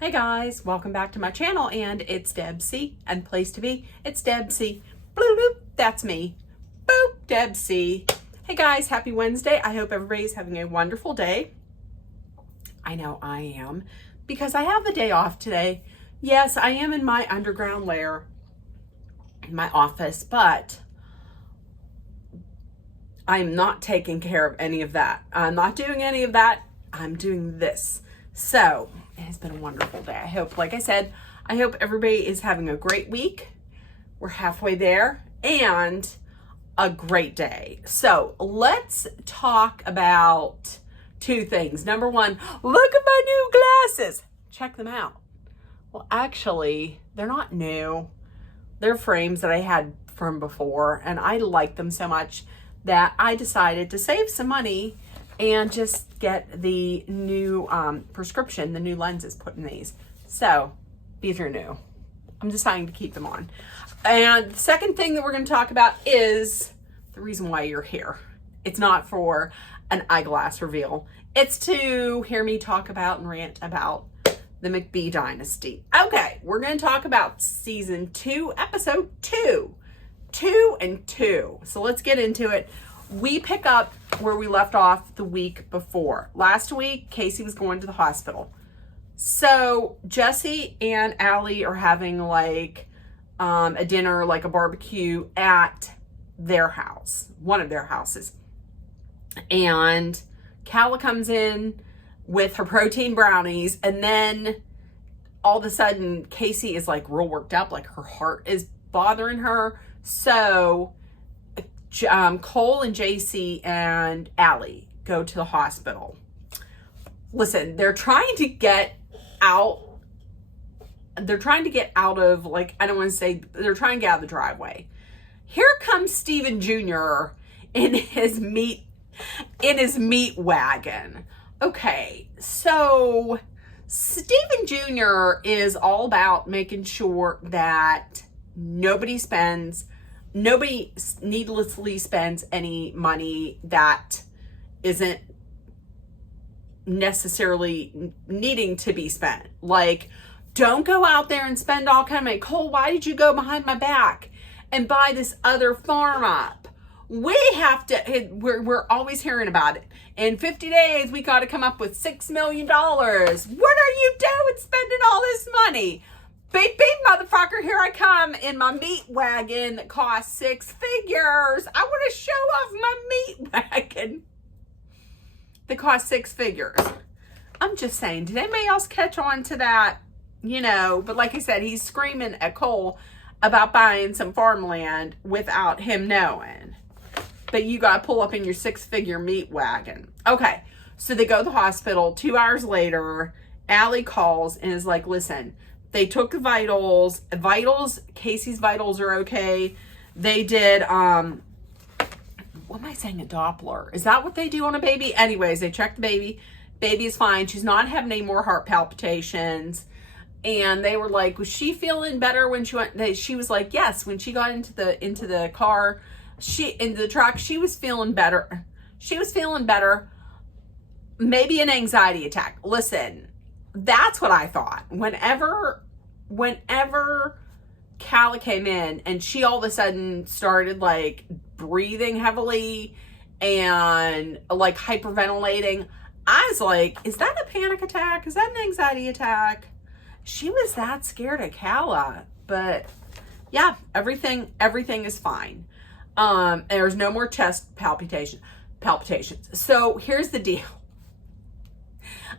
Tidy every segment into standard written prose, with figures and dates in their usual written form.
Hey guys, welcome back to my channel, and it's Deb C, and place to be, it's Deb C. Bloop, bloop, that's me. Boop, Deb C. Hey guys, happy Wednesday. I hope everybody's having a wonderful day. I know I am, because I have the day off today. Yes, I am in my underground lair, in my office, but I'm not taking care of any of that. I'm not doing any of that. I'm doing this. So it has been a wonderful day. I hope, like I said, I hope everybody is having a great week. We're halfway there, and a great day. So let's talk about two things. Number one, look at my new glasses. Check them out. Well, actually, they're not new. They're frames that I had from before, and I like them so much that I decided to save some money and just get the new prescription, the new lenses put in these. So these are new. I'm deciding to keep them on. And the second thing that we're going to talk about is the reason why you're here. It's not for an eyeglass reveal. It's to hear me talk about and rant about the McBee Dynasty. Okay, we're going to talk about season 2, episode 2. 2 and 2. So let's get into it. We pick up where we left off the week before. Last week, Casey was going to the hospital. So Jesse and Allie are having like a dinner, like a barbecue at their house, one of their houses. And Calla comes in with her protein brownies, and then all of a sudden Casey is like real worked up, like her heart is bothering her. So Cole and JC and Allie go to the hospital. Listen, they're trying to get out. They're trying to get out of, like, I don't want to say, they're trying to get out of the driveway. Here comes Steven Jr. in his meat wagon. Okay, so Steven Jr. is all about making sure that nobody needlessly spends any money that isn't necessarily needing to be spent. Like, don't go out there and spend all kind of money. Cole, why did you go behind my back and buy this other farm up? We have to, we're always hearing about it. In 50 days, we got to come up with $6 million. What are you doing spending all this money? Beep, beep, motherfucker, here I come in my meat wagon that costs 6 figures. I want to show off my meat wagon that costs 6 figures. I'm just saying, did anybody else catch on to that? You know, but like I said, he's screaming at Cole about buying some farmland without him knowing. But you got to pull up in your 6-figure meat wagon. Okay, so they go to the hospital. 2 hours later, Allie calls and is like, listen, they took the vitals. Casey's vitals are okay. They did, what am I saying, a Doppler? Is that what they do on a baby? Anyways, they checked the baby. Baby is fine. She's not having any more heart palpitations. And they were like, was she feeling better when she went? She was like, yes. When she got into the car, into the truck, she was feeling better. She was feeling better. Maybe an anxiety attack. Listen, that's what I thought. Whenever Calla came in and she all of a sudden started like breathing heavily and like hyperventilating, I was like, is that a panic attack? Is that an anxiety attack? She was that scared of Calla, but yeah, everything is fine. There's no more chest palpitations. So here's the deal.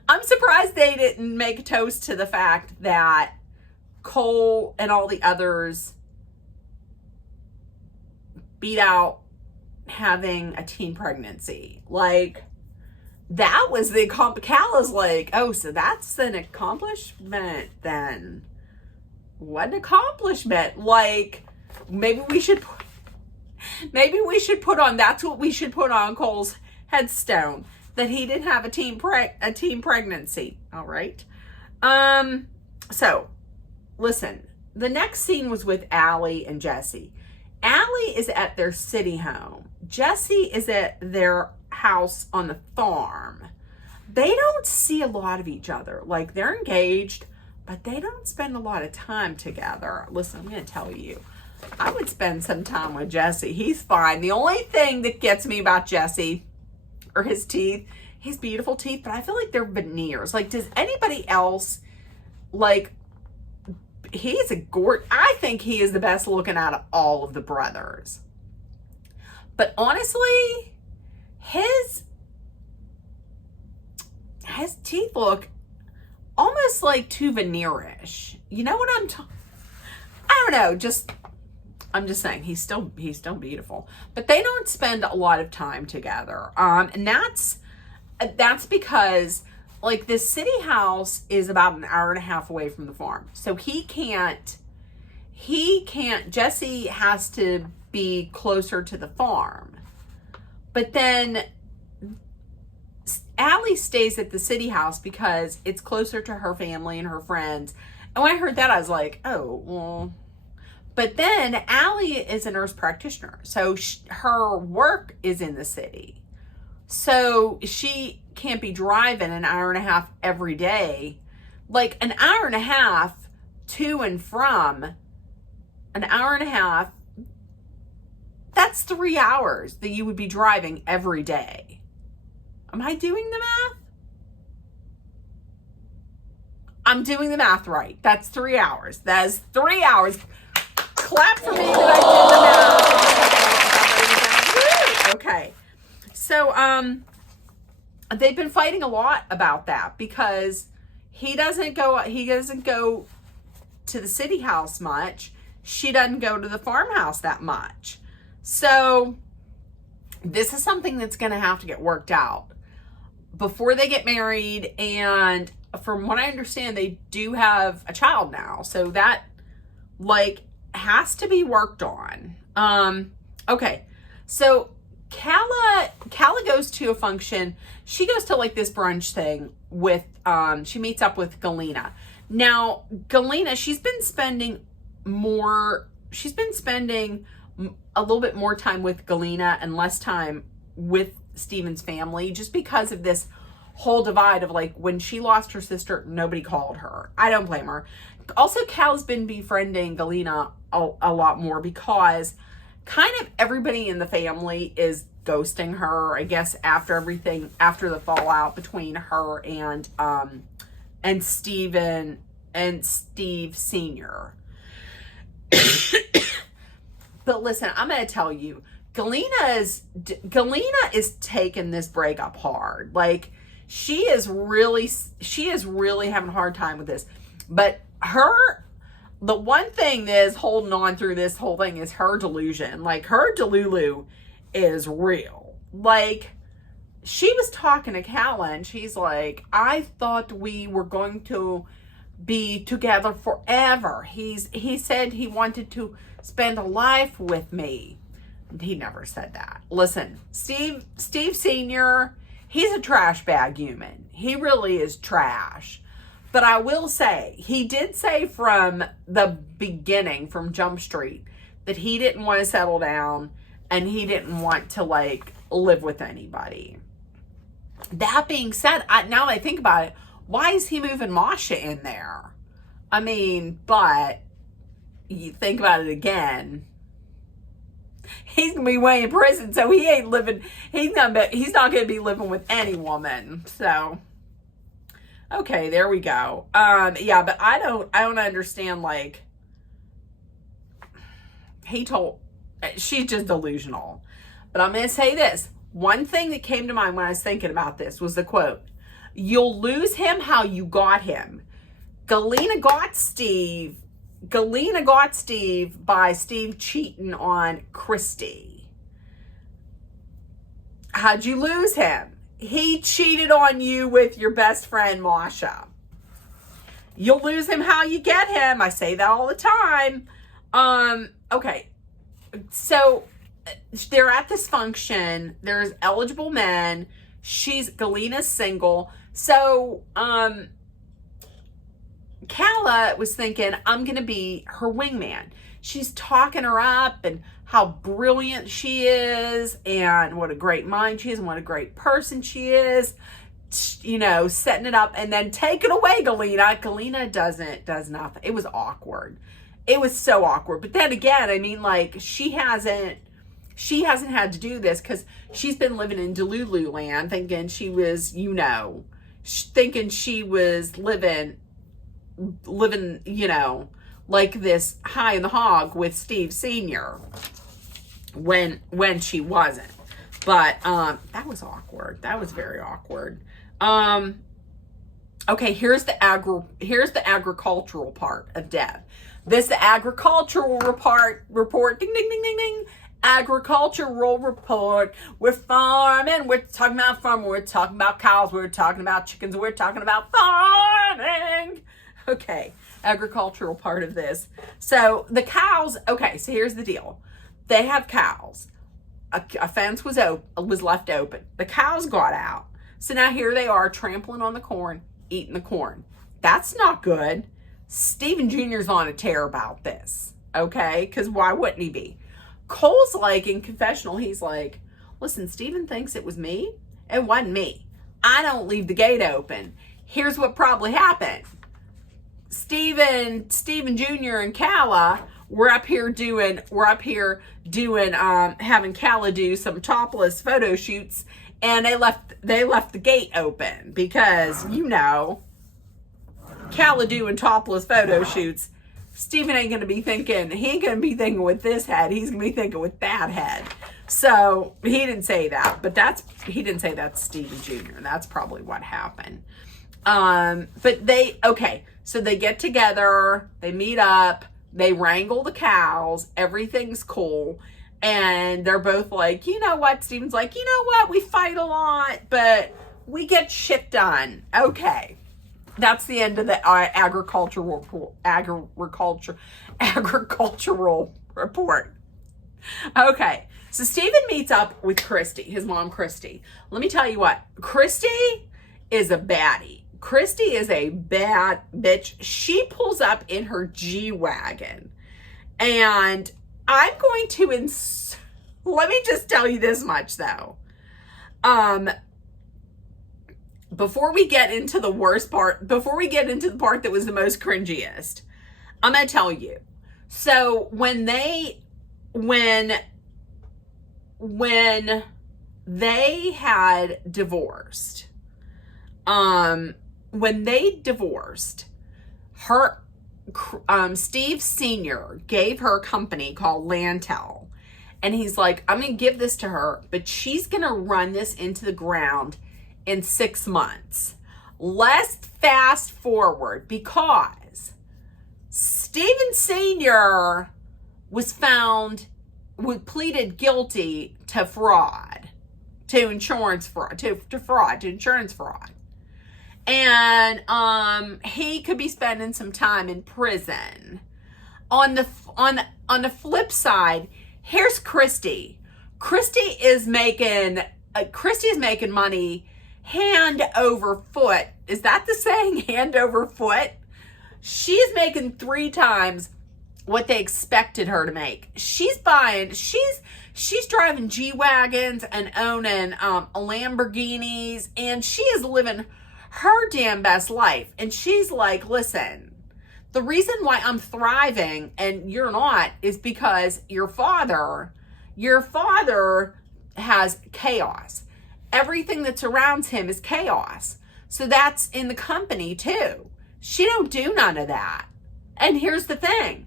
I'm surprised they didn't make a toast to the fact that Cole and all the others beat out having a teen pregnancy. Like, that was the Calla's like, oh, so that's an accomplishment then. What an accomplishment. Like, maybe we should put on, that's what we should put on Cole's headstone, that he didn't have a teen pregnancy. All right. So listen, the next scene was with Allie and Jesse. Allie is at their city home. Jesse is at their house on the farm. They don't see a lot of each other. Like, they're engaged, but they don't spend a lot of time together. Listen, I'm going to tell you, I would spend some time with Jesse. He's fine. The only thing that gets me about Jesse are his teeth. His beautiful teeth, but I feel like they're veneers. Like, does anybody else, like, I think he is the best looking out of all of the brothers. But honestly, his teeth look almost like too veneerish. You know what I don't know, I'm just saying he's still beautiful. But they don't spend a lot of time together. And that's because, like, this city house is about an hour and a half away from the farm. So Jesse has to be closer to the farm. But then Allie stays at the city house because it's closer to her family and her friends. And when I heard that, I was like, oh, well. But then Allie is a nurse practitioner. So her work is in the city. So she can't be driving an hour and a half every day. Like, an hour and a half to and from, an hour and a half, that's 3 hours that you would be driving every day. Am I doing the math? I'm doing the math right. That's 3 hours. That is 3 hours. Clap for me that I did the math. Okay. So, they've been fighting a lot about that because he doesn't go to the city house much. She doesn't go to the farmhouse that much. So this is something that's going to have to get worked out before they get married. And from what I understand, they do have a child now. So that, like, has to be worked on. Okay. So Calla goes to a function. She goes to, like, this brunch thing with, she meets up with Galena. Now, Galena, she's been spending a little bit more time with Galena and less time with Steven's family, just because of this whole divide of, like, when she lost her sister, nobody called her. I don't blame her. Also, Cal's been befriending Galena a lot more because kind of everybody in the family is ghosting her, I guess, after the fallout between her and Steve Sr. But listen, I'm going to tell you, Galena is taking this breakup hard. Like, she is really having a hard time with this. But the one thing that is holding on through this whole thing is her delusion. Like, her delulu is real. Like, she was talking to Calla and she's like, I thought we were going to be together forever. He said he wanted to spend a life with me. He never said that. Listen, Steve Sr., he's a trash bag human. He really is trash. But I will say, he did say from the beginning, from Jump Street, that he didn't want to settle down and he didn't want to, like, live with anybody. That being said, now that I think about it, why is he moving Masha in there? I mean, but you think about it again, he's gonna be way in prison, so he ain't living. He's not gonna be living with any woman. So, okay, there we go. Yeah, but I don't understand. Like, she's just delusional. But I'm gonna say this. One thing that came to mind when I was thinking about this was the quote: "You'll lose him how you got him." Galena got Steve by Steve cheating on Christy. How'd you lose him? He cheated on you with your best friend, Masha. You'll lose him how you get him. I say that all the time. Okay. So they're at this function. There's eligible men. Galena's single. So, Calla was thinking, I'm going to be her wingman. She's talking her up and how brilliant she is and what a great mind she is and what a great person she is. you know, setting it up, and then take it away, Galena. Galena does nothing. It was awkward. It was so awkward. But then again, I mean, like, she hasn't had to do this because she's been living in Delulu land, thinking she was, you know, thinking she was living, you know, like this high in the hog with Steve Sr. when she wasn't. But that was awkward. That was very awkward. Okay, here's the agricultural part of Deb. This the agricultural report. Ding ding ding ding ding. Agricultural report. We're farming. We're talking about farming. We're talking about cows. We're talking about chickens. We're talking about farming. Okay, agricultural part of this. So the cows. Okay, so here's the deal. They have cows. A fence was left open. The cows got out. So now here they are trampling on the corn, eating the corn. That's not good. Stephen Jr.'s on a tear about this. Okay, because why wouldn't he be? Cole's like, in confessional, he's like, listen, Stephen thinks it was me. It wasn't me. I don't leave the gate open. Here's what probably happened. Stephen Jr. and Calla we're up here doing having Calla do some topless photo shoots, and they left the gate open because, you know, Calla doing topless photo shoots. Stephen ain't gonna be thinking, he ain't gonna be thinking with this head, he's gonna be thinking with that head. So he didn't say that, but he didn't say that's Stephen Jr. That's probably what happened. But so they get together, they meet up, they wrangle the cows, everything's cool, and they're both like, you know what? Stephen's like, you know what? We fight a lot, but we get shit done. Okay. That's the end of the agricultural report. Okay. So Stephen meets up with Christy, his mom, Christy. Let me tell you what, Christy is a baddie. Christy is a bad bitch. She pulls up in her G-Wagon. And I'm going to let me just tell you this much, though. Before we get into the worst part, before we get into the part that was the most cringiest, I'm going to tell you. So when they had divorced, her, Steve Sr. gave her a company called Lantel. And he's like, I'm going to give this to her, but she's going to run this into the ground in 6 months. Let's fast forward, because Stephen Sr. was pleaded guilty to fraud, to insurance fraud. And he could be spending some time in prison. On the flip side, here's Christy. Christy is making money hand over foot. Is that the saying? Hand over foot? She's making 3 times what they expected her to make. She's driving G-Wagons and owning Lamborghinis, and she is living her damn best life. And she's like, listen, the reason why I'm thriving and you're not is because your father has chaos. Everything that surrounds him is chaos. So that's in the company too. She don't do none of that. And here's the thing.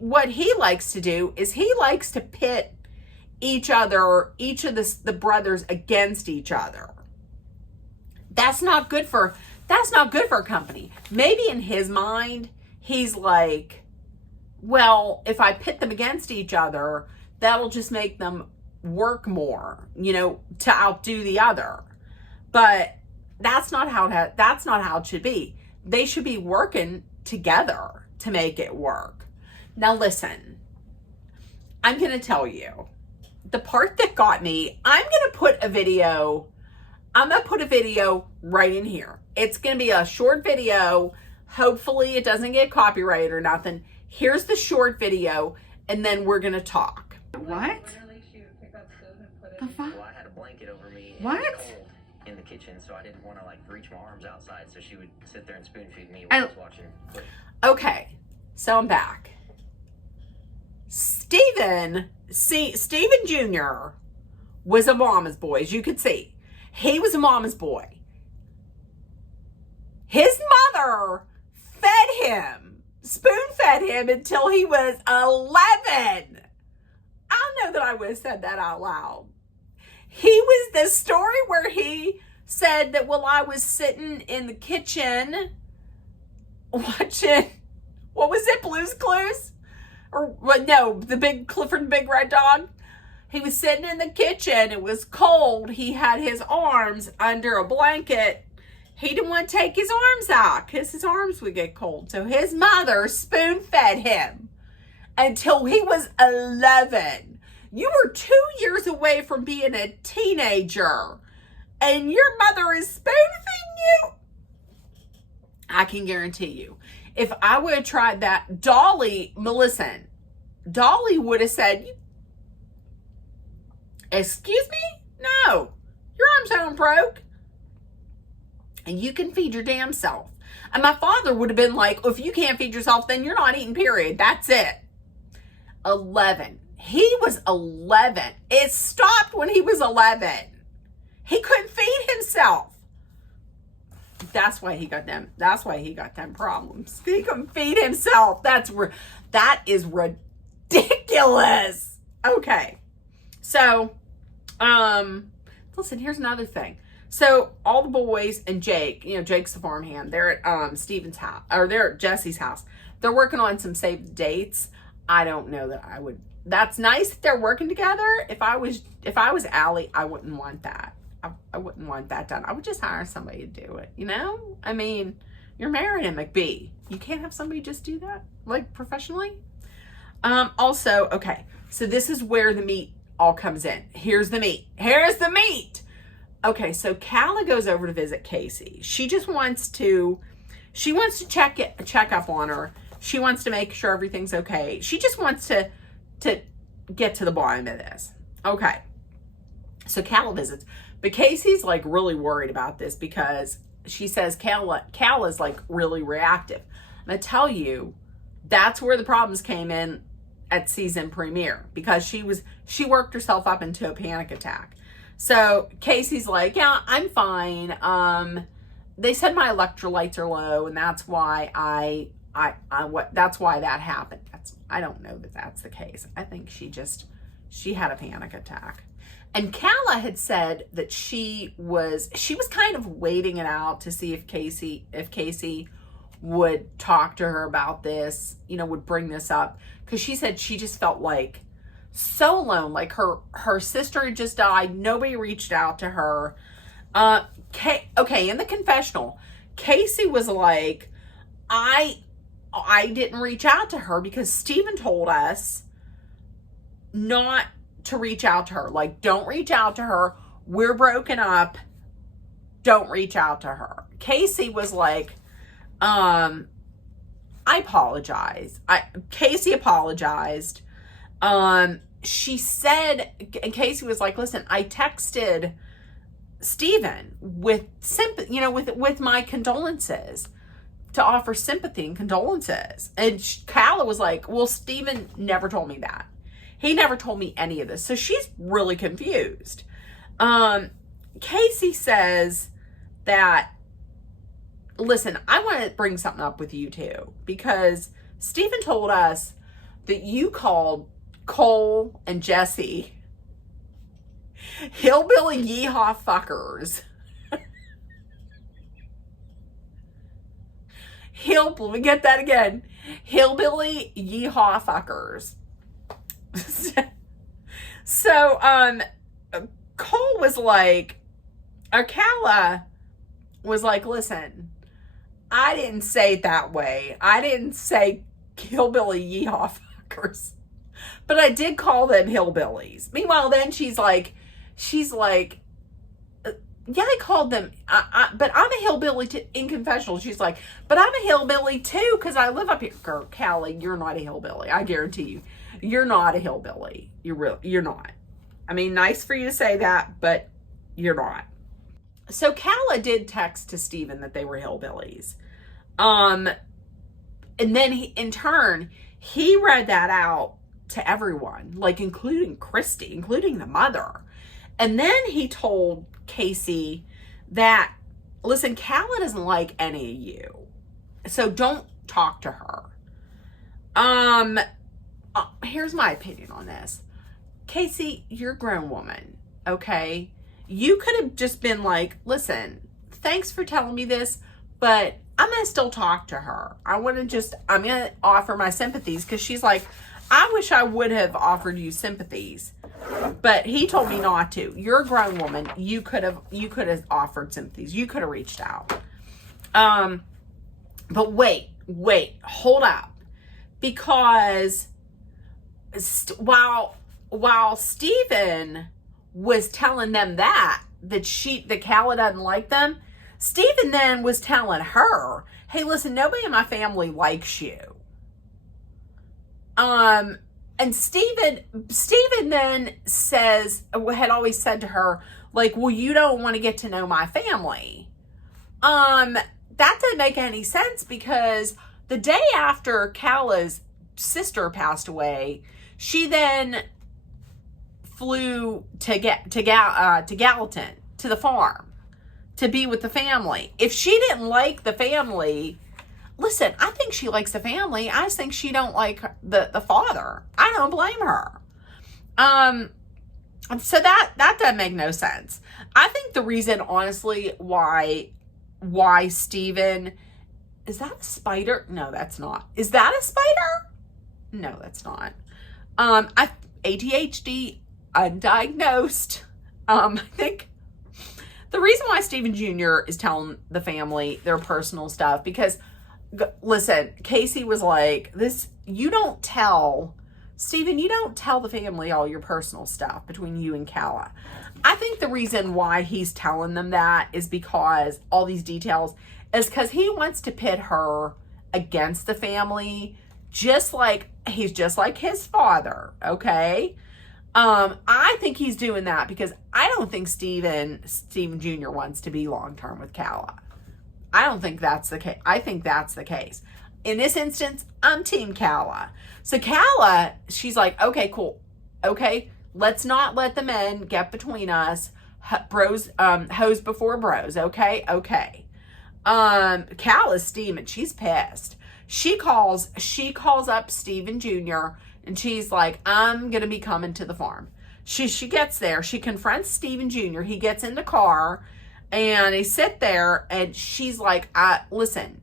What he likes to do is he likes to pit each of the brothers against each other. That's not good for a company. Maybe in his mind, he's like, well, if I pit them against each other, that'll just make them work more, to outdo the other. But that's not how it should be. They should be working together to make it work. Now listen, I'm going to tell you the part that got me. I'm going to put a video right in here. It's going to be a short video. Hopefully it doesn't get copyrighted or nothing. Here's the short video, and then we're going to talk. What? The fuck? Well, I had a blanket over me. What? in the kitchen, so I didn't want to like reach my arms outside, so she would sit there and spoon feed me while I was watching. Okay, so I'm back. Steven Jr. was a mama's boy, as you could see. He was a mama's boy. His mother fed him, spoon-fed him until he was 11. I don't know that I would have said that out loud. He was the story where he said that while I was sitting in the kitchen watching, what was it, Blue's Clues? Or what? No, the big Clifford the Big Red Dog. He was sitting in the kitchen. It was cold. He had his arms under a blanket. He didn't want to take his arms out because his arms would get cold. So his mother spoon-fed him until he was 11. You were 2 years away from being a teenager, and your mother is spoon-feeding you? I can guarantee you, if I would have tried that, Dolly would have said, excuse me? No, your arms aren't broke. And you can feed your damn self. And my father would have been like, if you can't feed yourself, then you're not eating, period. That's it. 11. He was 11. It stopped when he was 11. He couldn't feed himself. That's why he got them problems. He couldn't feed himself. That is ridiculous. Okay. So, listen, here's another thing. So all the boys and Jake, Jake's the farmhand, they're at Steven's house, or they're at Jesse's house. They're working on some save the dates. I don't know that I would. That's nice that they're working together. If I was Allie, I wouldn't want that. I wouldn't want that done. I would just hire somebody to do it. I mean, you're married in McBee. You can't have somebody just do that, like, professionally. Also, okay, so this is where the meat all comes in. Here's the meat. Okay, so Calla goes over to visit Casey. She just wants to check up on her. She wants to make sure everything's okay. She just wants to get to the bottom of this. Okay, so Calla visits, but Casey's like really worried about this because she says Calla's like really reactive. And I tell you, that's where the problems came in at season premiere, because she worked herself up into a panic attack. So Casey's like, yeah, I'm fine. They said my electrolytes are low, and that's why that's why that happened. I don't know that that's the case. I think she had a panic attack. And Calla had said that she was kind of waiting it out to see if Casey would talk to her about this, would bring this up, because she said she just felt like so alone, like her sister had just died. Nobody reached out to her. Okay, in the confessional, Casey was like, I didn't reach out to her because Steven told us not to reach out to her. Like, don't reach out to her. We're broken up. Don't reach out to her. Casey was like, I apologize. Casey apologized. She said, and Casey was like, listen, I texted Steven with sympathy, with my condolences, to offer sympathy and condolences. And Calla was like, well, Steven never told me that. He never told me any of this. So she's really confused. Casey says that, listen, I want to bring something up with you too, because Steven told us that you called Cole and Jesse hillbilly yeehaw fuckers. Let me get that again. Hillbilly yeehaw fuckers. So, Cole was like, or Calla was like, listen, I didn't say it that way. I didn't say hillbilly yeehaw fuckers, but I did call them hillbillies. Meanwhile, then she's like, yeah, I called them, but I'm a hillbilly in confessional. She's like, but I'm a hillbilly too, because I live up here. Girl, Callie, you're not a hillbilly. I guarantee you, you're not a hillbilly. You're not. I mean, nice for you to say that, but you're not. So Calla did text to Steven that they were hillbillies. And then in turn, he read that out to everyone, like including Christy, including the mother. And then he told Casey that, listen, Calla doesn't like any of you, so don't talk to her. Here's my opinion on this. Casey, you're a grown woman, okay? You could have just been like, listen, thanks for telling me this, but I'm going to still talk to her. I'm going to offer my sympathies, because she's like, I wish I would have offered you sympathies, but he told me not to. You're a grown woman. You could have offered sympathies. You could have reached out. But wait, hold up. Because while Steven was telling them that Calla doesn't like them, Steven then was telling her, hey, listen, nobody in my family likes you. And Steven then had always said to her, like, well, you don't want to get to know my family. That didn't make any sense, because the day after Calla's sister passed away, she then flew to Gallatin, to the farm, to be with the family. If she didn't like the family, listen, I think she likes the family. I just think she don't like the father. I don't blame her. So that doesn't make no sense. I think the reason, honestly, why Steven, is that a spider? No, that's not. Is that a spider? No, that's not. ADHD, undiagnosed. I think the reason why Steven Jr. is telling the family their personal stuff, because, listen, Casey was like, Steven, you don't tell the family all your personal stuff between you and Calla. I think the reason why he's telling them that is because all these details is because he wants to pit her against the family, he's just like his father, okay? I think he's doing that because I don't think Steven Jr. wants to be long-term with Calla. I don't think that's the case. I think that's the case. In this instance, I'm Team Calla. So Calla, she's like, okay, cool. Okay, let's not let the men get between us. Bros, hoes before bros. Okay. Calla's steaming. She's pissed. She calls up Steven Jr. and she's like, I'm going to be coming to the farm. She gets there. She confronts Steven Jr. He gets in the car and they sit there and she's like, listen,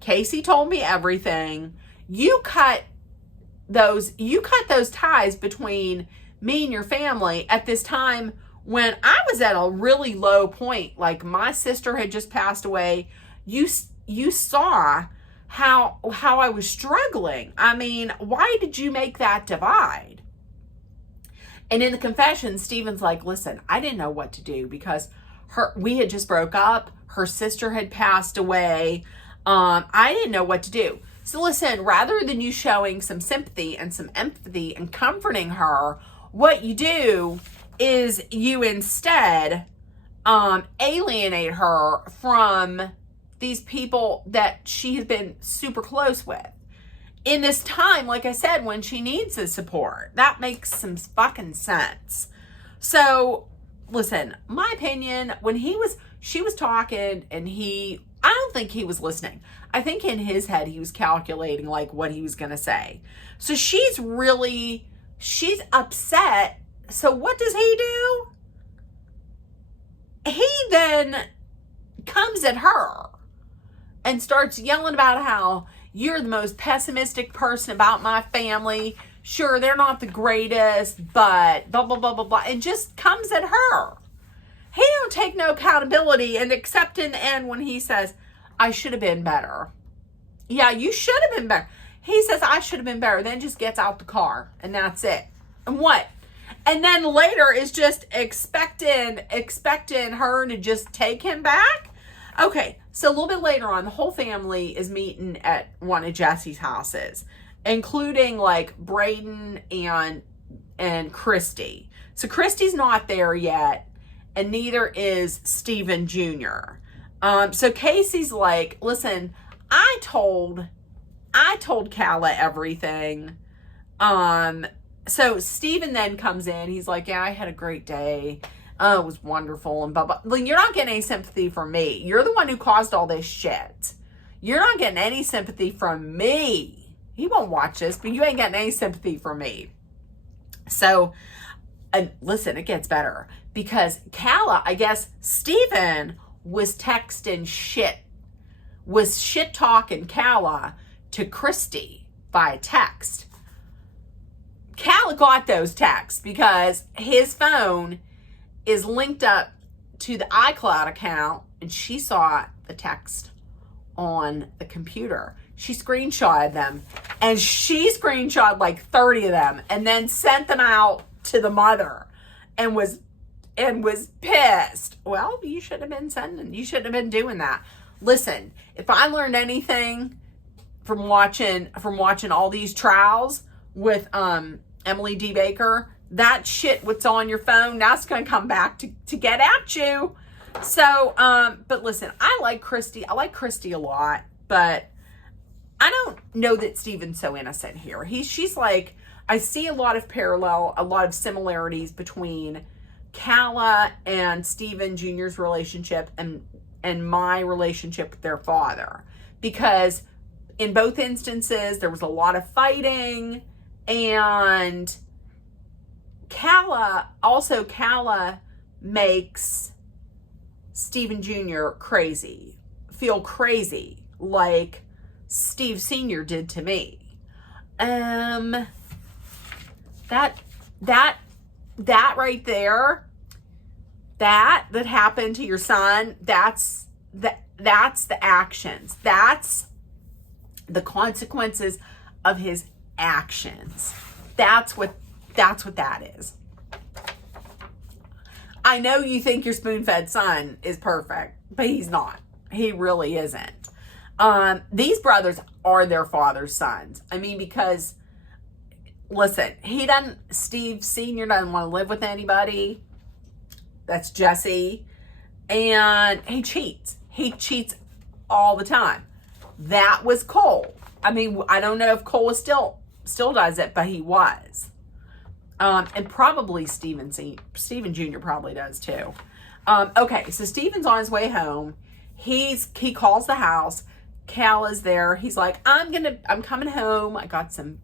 Casey told me everything. You cut those ties between me and your family at this time when I was at a really low point. Like, my sister had just passed away. You saw how I was struggling. I mean, why did you make that divide? And in the confession, Steven's like, listen, I didn't know what to do because we had just broke up. Her sister had passed away. I didn't know what to do. So listen, rather than you showing some sympathy and some empathy and comforting her, what you do is you instead alienate her from these people that she has been super close with. In this time, like I said, when she needs the support. That makes some fucking sense. So, listen, my opinion, when she was talking and I don't think he was listening. I think in his head he was calculating like what he was going to say. So she's upset. So what does he do? He then comes at her and starts yelling about how you're the most pessimistic person about my family. Sure, they're not the greatest, but blah, blah, blah, blah, blah. And just comes at her. He don't take no accountability, and except in the end when he says, I should have been better. Yeah, you should have been better. He says, I should have been better. Then just gets out the car, and that's it. And what? And then later is just expecting her to just take him back? Okay, so a little bit later on, the whole family is meeting at one of Jesse's houses, including like Braden and Christy. So Christy's not there yet. and neither is Steven Jr. So Casey's like, listen, I told Calla everything. So Steven then comes in. He's like, yeah, I had a great day. It was wonderful and blah, blah. Like, you're not getting any sympathy from me. You're the one who caused all this shit. You're not getting any sympathy from me. He won't watch this, but you ain't getting any sympathy from me. So, and listen, it gets better. Because Calla, I guess Steven was texting shit. Was shit talking Calla to Christy by text. Calla got those texts because his phone is linked up to the iCloud account, and she saw the text on the computer. She screenshotted them, and she screenshotted like 30 of them and then sent them out to the mother and was pissed. Well, you shouldn't have been doing that. Listen, if I learned anything from watching all these trials with Emily D. Baker, that shit what's on your phone, that's going to come back to get at you. So, but listen, I like Christy a lot, but I don't know that Steven's so innocent here. She's like, I see a lot of similarities between Calla and Steven Jr.'s relationship and my relationship with their father. Because in both instances, there was a lot of fighting, and Calla makes Steven Jr. feel crazy, like Steve Sr. did to me. That right there, that happened to your son, that's the actions. That's the consequences of his actions. That's what that is. I know you think your spoon-fed son is perfect, but he's not. He really isn't. These brothers are their father's sons. I mean, because, listen, Steve Sr. doesn't want to live with anybody. That's Jesse. And he cheats. He cheats all the time. That was Cole. I mean, I don't know if Cole is still does it, but he was. And probably Steven Jr. probably does too. Okay, so Steven's on his way home. He calls the house. Cal is there. He's like, I'm coming home. I got some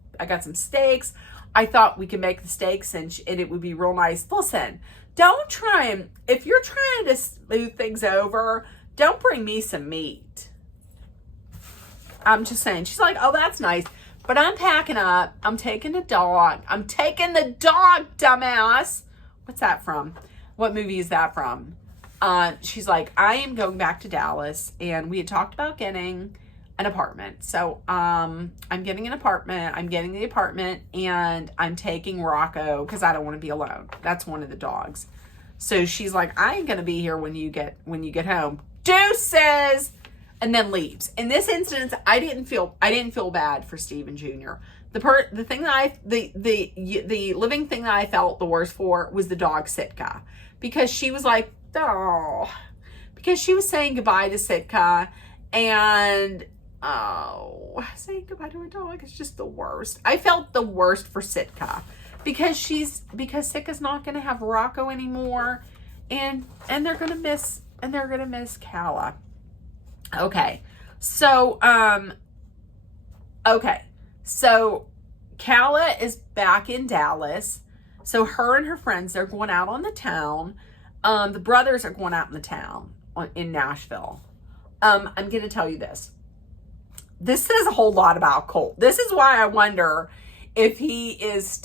steaks. I thought we could make the steaks and it would be real nice. Listen, don't try and, if you're trying to smooth things over, don't bring me some meat. I'm just saying. She's like, oh, that's nice. But I'm packing up. I'm taking the dog. Dumbass. What's that from? What movie is that from? She's like, I am going back to Dallas, and we had talked about getting an apartment. So I'm getting an apartment. I'm getting the apartment, and I'm taking Rocco because I don't want to be alone. That's one of the dogs. So she's like, I ain't gonna be here when you get home. Deuces. And then leaves. In this instance, I didn't feel bad for Steven Jr. The living thing that I felt the worst for was the dog Sitka, because she was like, oh, because she was saying goodbye to Sitka, and saying goodbye to her dog is just the worst. I felt the worst for Sitka because Sitka's not going to have Rocco anymore, and they're gonna miss Calla. Okay, so Calla is back in Dallas. So her and her friends, they're going out on the town. The brothers are going out in the town in Nashville. I'm going to tell you this. This says a whole lot about Colt. This is why I wonder if he is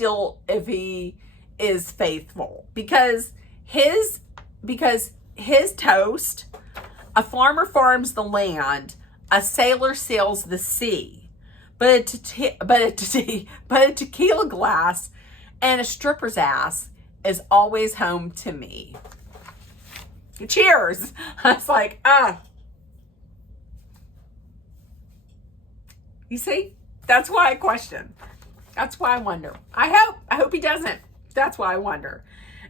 faithful, because his toast, a farmer farms the land, a sailor sails the sea, but a tequila glass and a stripper's ass is always home to me. Cheers. I was like, You see? That's why I question. That's why I wonder. I hope he doesn't. That's why I wonder.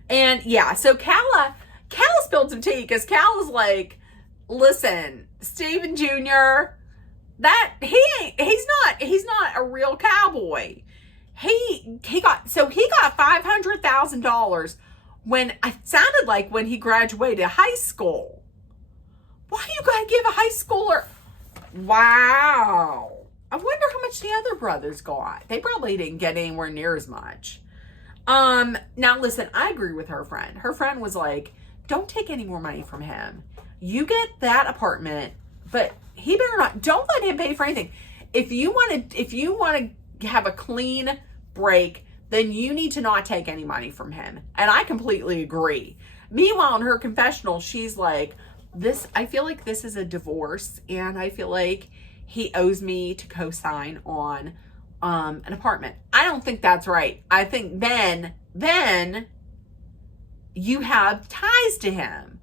And yeah, so Calla Cal spilled some tea because Cal was like, listen, Steven Jr., he's not a real cowboy. He got $500,000 when it sounded like when he graduated high school. Why you gotta give a high schooler? Wow. I wonder how much the other brothers got. They probably didn't get anywhere near as much. Now listen, I agree with her friend. Her friend was like, don't take any more money from him. You get that apartment, but he better not, don't let him pay for anything. If you want to have a clean break, then you need to not take any money from him. And I completely agree. Meanwhile, in her confessional, she's like, I feel like this is a divorce, and I feel like he owes me to co-sign on an apartment. I don't think that's right. I think then you have ties to him.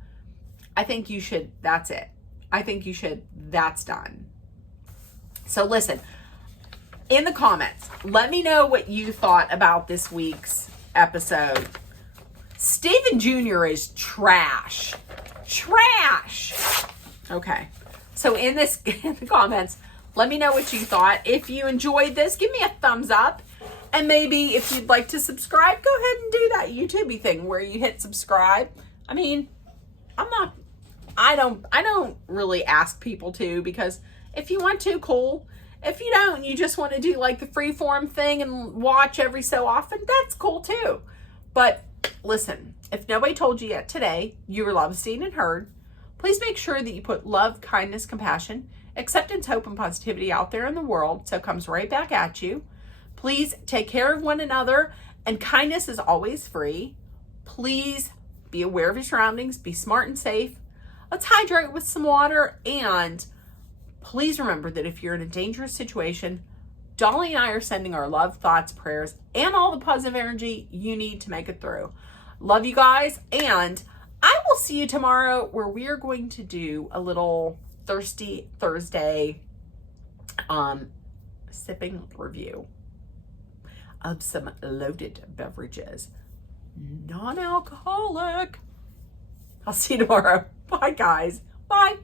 I think you should, that's it. I think you should, that's done. So listen, in the comments, let me know what you thought about this week's episode. Steven Jr. is trash. Trash. Okay. So in the comments, let me know what you thought. If you enjoyed this, give me a thumbs up. And maybe if you'd like to subscribe, go ahead and do that YouTube-y thing where you hit subscribe. I mean, I don't really ask people to, because if you want to, cool. If you don't, you just want to do like the freeform thing and watch every so often, that's cool too. But listen, if nobody told you yet today, you were loved, seen, and heard, please make sure that you put love, kindness, compassion, acceptance, hope, and positivity out there in the world so it comes right back at you. Please take care of one another, and kindness is always free. Please be aware of your surroundings, be smart and safe. Let's hydrate with some water, and please remember that if you're in a dangerous situation, Dolly and I are sending our love, thoughts, prayers, and all the positive energy you need to make it through. Love you guys, and I will see you tomorrow where we are going to do a little Thirsty Thursday sipping review of some loaded beverages. Non-alcoholic. I'll see you tomorrow. Bye, guys. Bye.